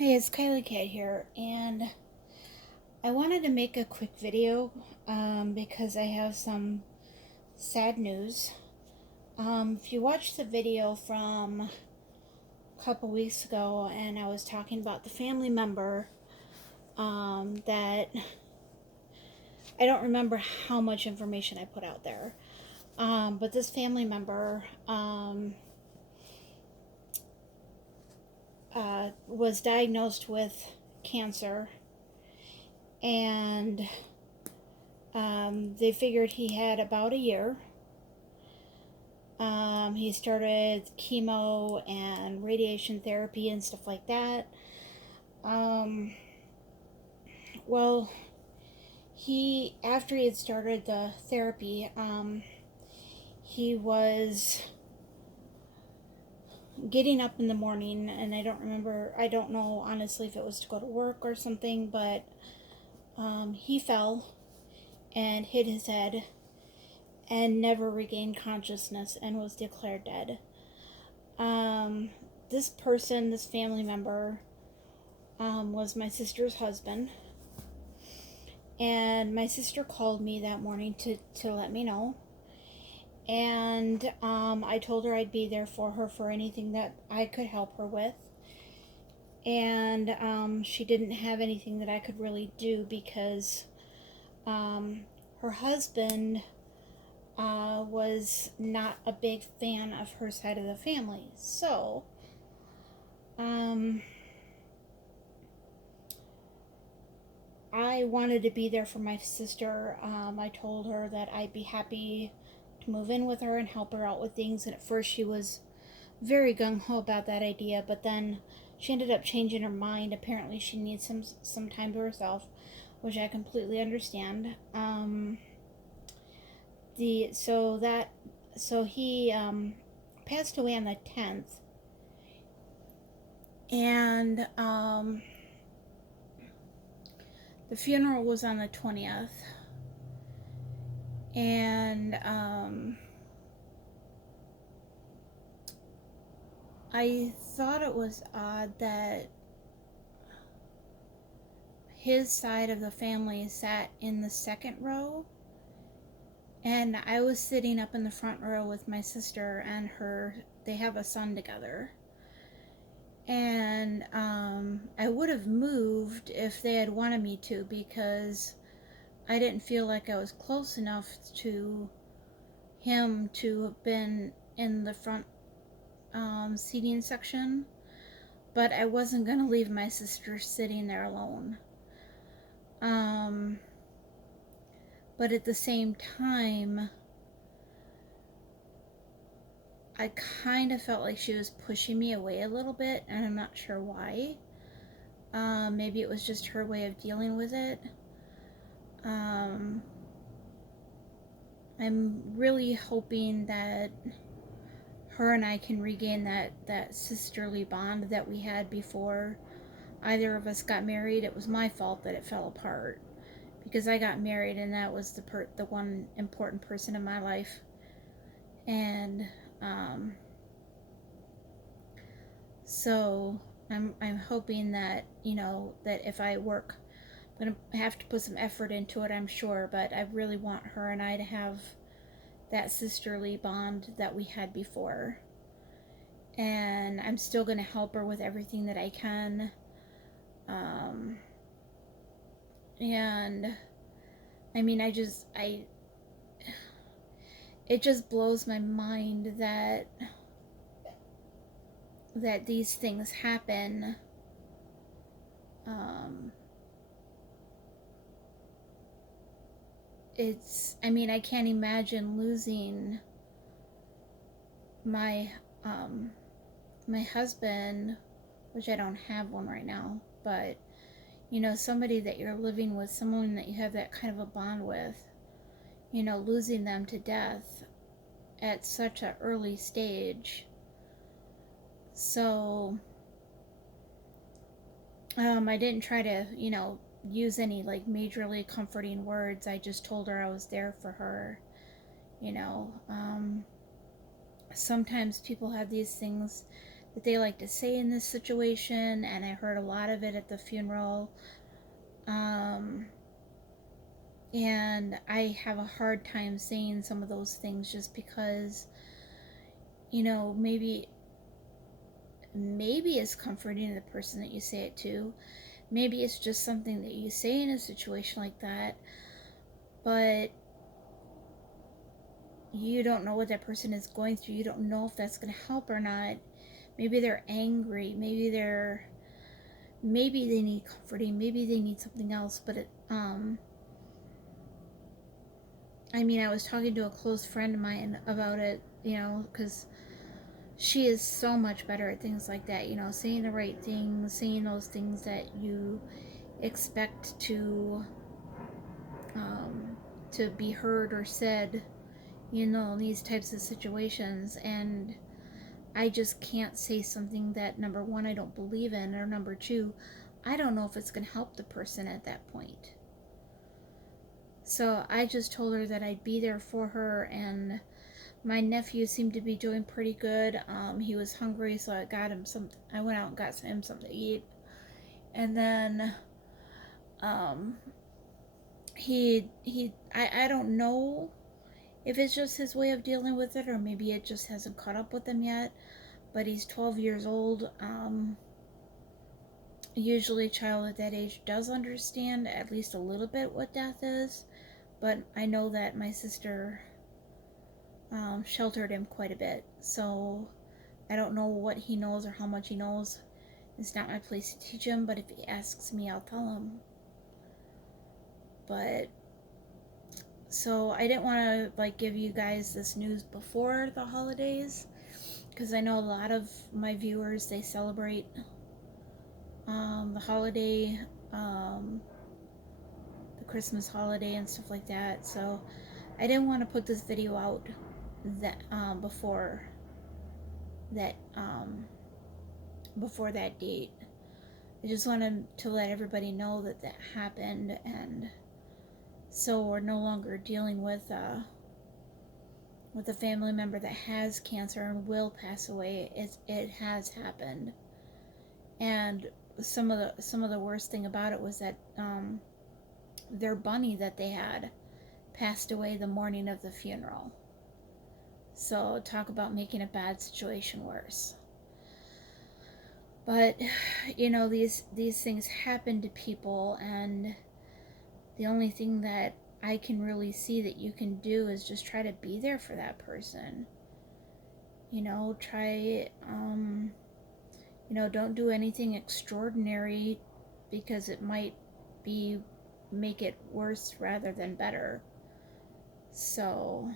Hey, it's Kylie Cat here, and I wanted to make a quick video because I have some sad news. If you watched the video from a couple weeks ago, and I was talking about the family member that I don't remember how much information I put out there, but this family member was diagnosed with cancer, and they figured he had about a year. He started chemo and radiation therapy and stuff like that. Um, well, after he had started the therapy, he was getting up in the morning, and I don't know honestly if it was to go to work or something, but he fell and hit his head and never regained consciousness and was declared dead. Um, this family member, was my sister's husband, and my sister called me that morning to let me know. And I told her I'd be there for her for anything that I could help her with. And she didn't have anything that I could really do because her husband was not a big fan of her side of the family. So, I wanted to be there for my sister. I told her that I'd be happy to move in with her and help her out with things. And at first, she was very gung ho about that idea, but then she ended up changing her mind. Apparently, she needs some time to herself, which I completely understand. The so that so he passed away on the 10th, and the funeral was on the 20th, and I thought it was odd that his side of the family sat in the second row, and I was sitting up in the front row with my sister and her. They have a son together. And I would have moved if they had wanted me to, because I didn't feel like I was close enough to him to have been in the front seating section. But I wasn't going to leave my sister sitting there alone. But at the same time, I kind of felt like she was pushing me away a little bit, and I'm not sure why. Maybe it was just her way of dealing with it. I'm really hoping that her and I can regain that sisterly bond that we had before either of us got married. It was my fault that it fell apart, because I got married and that was the one important person in my life. And so I'm hoping that, that if I work, I'm going to have to put some effort into it, I'm sure, but I really want her and I to have that sisterly bond that we had before. And I'm still going to help her with everything that I can. And I mean, it just blows my mind that these things happen. I mean, I can't imagine losing my my husband, which I don't have one right now, but somebody that you're living with, someone that you have that kind of a bond with, losing them to death at such an early stage. So I didn't try to, use any like majorly comforting words. I just told her I was there for her. you know um, Sometimes people have these things that they like to say in this situation, and I heard a lot of it at the funeral. Um, and I have a hard time saying some of those things just because, maybe it's comforting to the person that you say it to. Maybe it's just something that you say in a situation like that, but you don't know what that person is going through. You don't know if that's going to help or not. Maybe they're angry. Maybe they need comforting. Maybe they need something else. But I was talking to a close friend of mine about it, because she is so much better at things like that. Saying the right things, saying those things that you expect to be heard or said, in these types of situations. And I just can't say something that, number one, I don't believe in, or number two, I don't know if it's going to help the person at that point. So I just told her that I'd be there for her, and my nephew seemed to be doing pretty good. He was hungry, so I got him some. I went out and got him something to eat, and then um, I don't know if it's just his way of dealing with it, or maybe it just hasn't caught up with him yet. But he's 12 years old. Usually, a child at that age does understand at least a little bit what death is. But I know that my sister sheltered him quite a bit. So I don't know what he knows or how much he knows. It's not my place to teach him, but if he asks me, I'll tell him. But so I didn't want to give you guys this news before the holidays, because I know a lot of my viewers, they celebrate the holiday, the Christmas holiday and stuff like that. So I didn't want to put this video out that that before that date. I just wanted to let everybody know that that happened, and so we're no longer dealing with a family member that has cancer and will pass away. It has happened, and some of the worst thing about it was that their bunny that they had passed away the morning of the funeral. So talk about making a bad situation worse. But these things happen to people, and the only thing that I can really see that you can do is just try to be there for that person. Try don't do anything extraordinary, because it might make it worse rather than better. So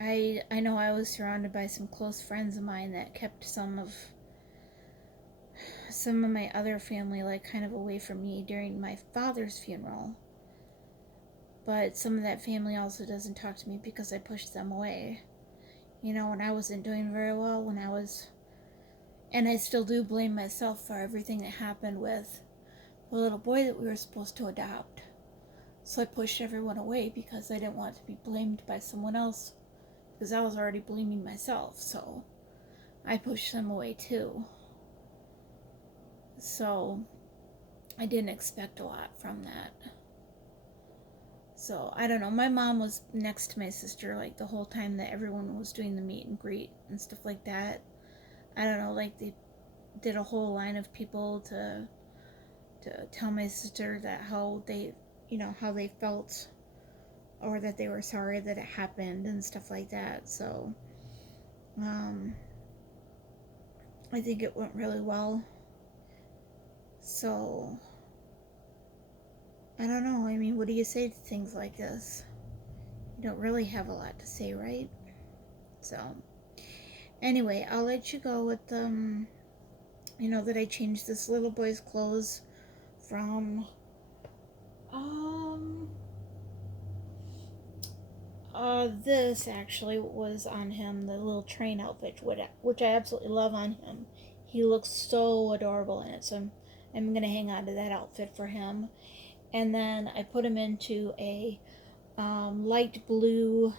I know I was surrounded by some close friends of mine that kept some of my other family kind of away from me during my father's funeral. But some of that family also doesn't talk to me because I pushed them away. When I wasn't doing very well, and I still do blame myself for everything that happened with the little boy that we were supposed to adopt. So I pushed everyone away because I didn't want to be blamed by someone else, because I was already blaming myself. So I pushed them away too. So I didn't expect a lot from that. So I don't know. My mom was next to my sister the whole time that everyone was doing the meet and greet and stuff like that. I don't know, they did a whole line of people to tell my sister that how they felt, or that they were sorry that it happened and stuff like that. So I think it went really well. So I don't know. What do you say to things like this? You don't really have a lot to say, right? So anyway, I'll let you go with that I changed this little boy's clothes from this actually was on him, the little train outfit, which I absolutely love on him. He looks so adorable in it, so I'm gonna hang on to that outfit for him. And then I put him into a light blue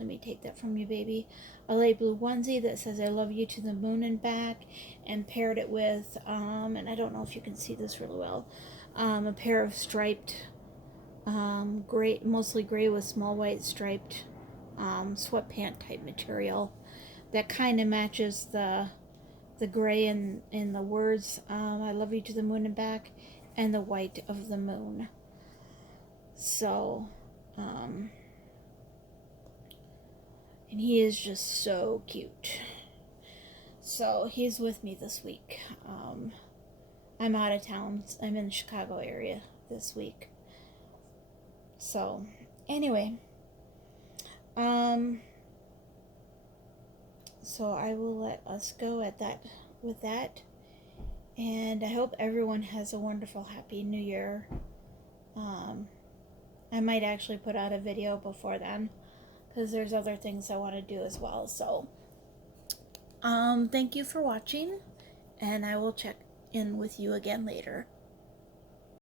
let me take that from you, baby. A light blue onesie that says I love you to the moon and back, and paired it with, and I don't know if you can see this really well, a pair of striped, gray, mostly gray with small white striped sweatpant type material that kind of matches the gray in the words, I love you to the moon and back, and the white of the moon. So, and he is just so cute. So he's with me this week. I'm out of town. I'm in the Chicago area this week. So, anyway, so I will let us go at that with that, and I hope everyone has a wonderful, happy New Year. I might actually put out a video before then, because there's other things I want to do as well. So, thank you for watching, and I will check in with you again later.